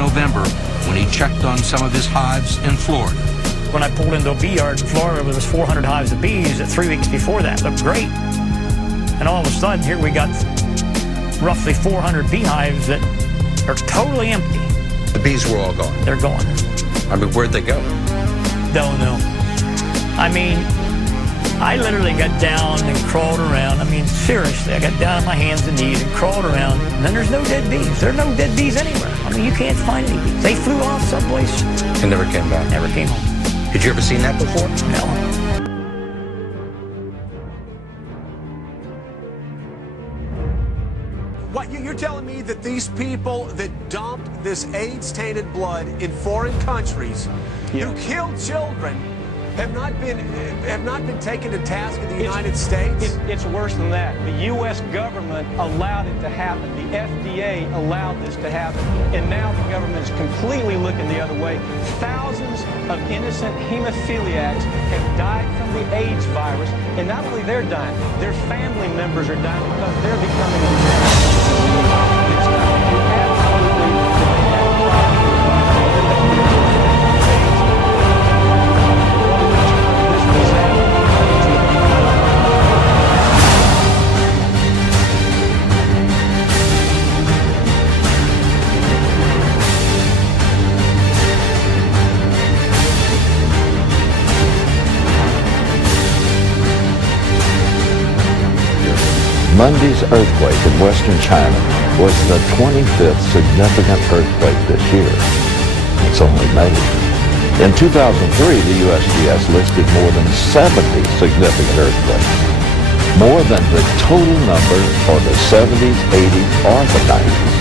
November when he checked on some of his hives in Florida. When I pulled into a bee yard in Florida, there was 400 hives of bees that 3 weeks before that looked great. And all of a sudden, here we got roughly 400 beehives that are totally empty. The bees were all gone. They're gone. I mean, where'd they go? Don't know. I mean, I literally got down and crawled around. I mean, seriously, I got down on my hands and knees and crawled around, and then there's no dead bees. There are no dead bees anywhere. I mean, you can't find any bees. They flew off someplace. And never came back? Never came home. Had you ever seen that before? No. What, you're telling me that these people that dumped this AIDS-tainted blood in foreign countries, who killed children, have not been taken to task in the United States? It's worse than that. The U.S. government allowed it to happen. The FDA allowed this to happen. And now the government is completely looking the other way. Thousands of innocent hemophiliacs have died from the AIDS virus. And not only they're dying, their family members are dying because they're becoming infected. It's absolutely Monday's earthquake in western China was the 25th significant earthquake this year. It's only May. In 2003, the USGS listed more than 70 significant earthquakes, more than the total number for the 70s, 80s, or the 90s.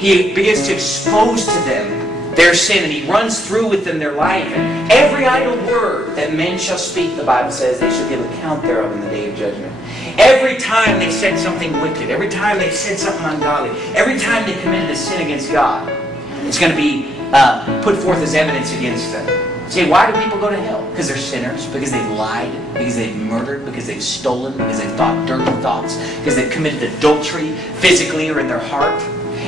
he begins to expose to them their sin, and he runs through with them their life. And every idle word that men shall speak, the Bible says, they shall give account thereof in the day of judgment. Every time they said something wicked, every time they said something ungodly, every time they committed a sin against God, it's going to be put forth as evidence against them. Say, why do people go to hell? Because they're sinners, because they've lied, because they've murdered, because they've stolen, because they've thought dirty thoughts, because they've committed adultery physically or in their heart.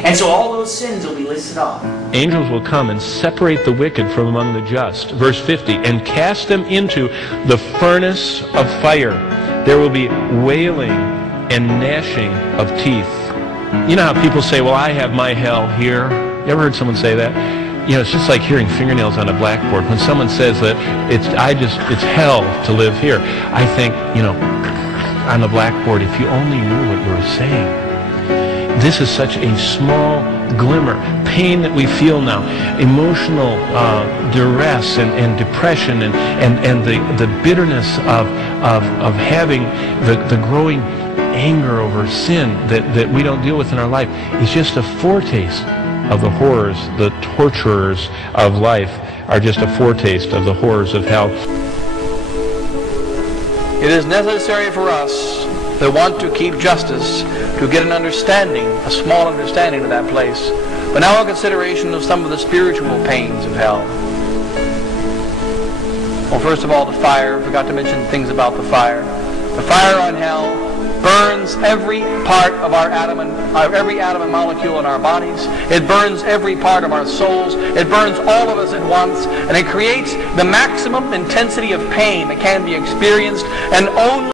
And so all those sins will be listed off. Angels will come and separate the wicked from among the just. Verse 50, and cast them into the furnace of fire. There will be wailing and gnashing of teeth. You know how people say, well, I have my hell here. You ever heard someone say that? You know, it's just like hearing fingernails on a blackboard. When someone says that it's hell to live here, I think, you know, on the blackboard, if you only knew what you were saying. This is such a small glimmer. Pain that we feel now, emotional duress and depression and the bitterness of having the growing anger over sin that we don't deal with in our life is just a foretaste of the horrors. The torturers of life are just a foretaste of the horrors of hell. It is necessary for us that want to keep justice to get an understanding, a small understanding of that place. But now a consideration of some of the spiritual pains of hell. Well, first of all, the fire. I forgot to mention things about the fire. The fire on hell burns every part of our every atom and molecule in our bodies. It burns every part of our souls. It burns all of us at once, and it creates the maximum intensity of pain that can be experienced, and only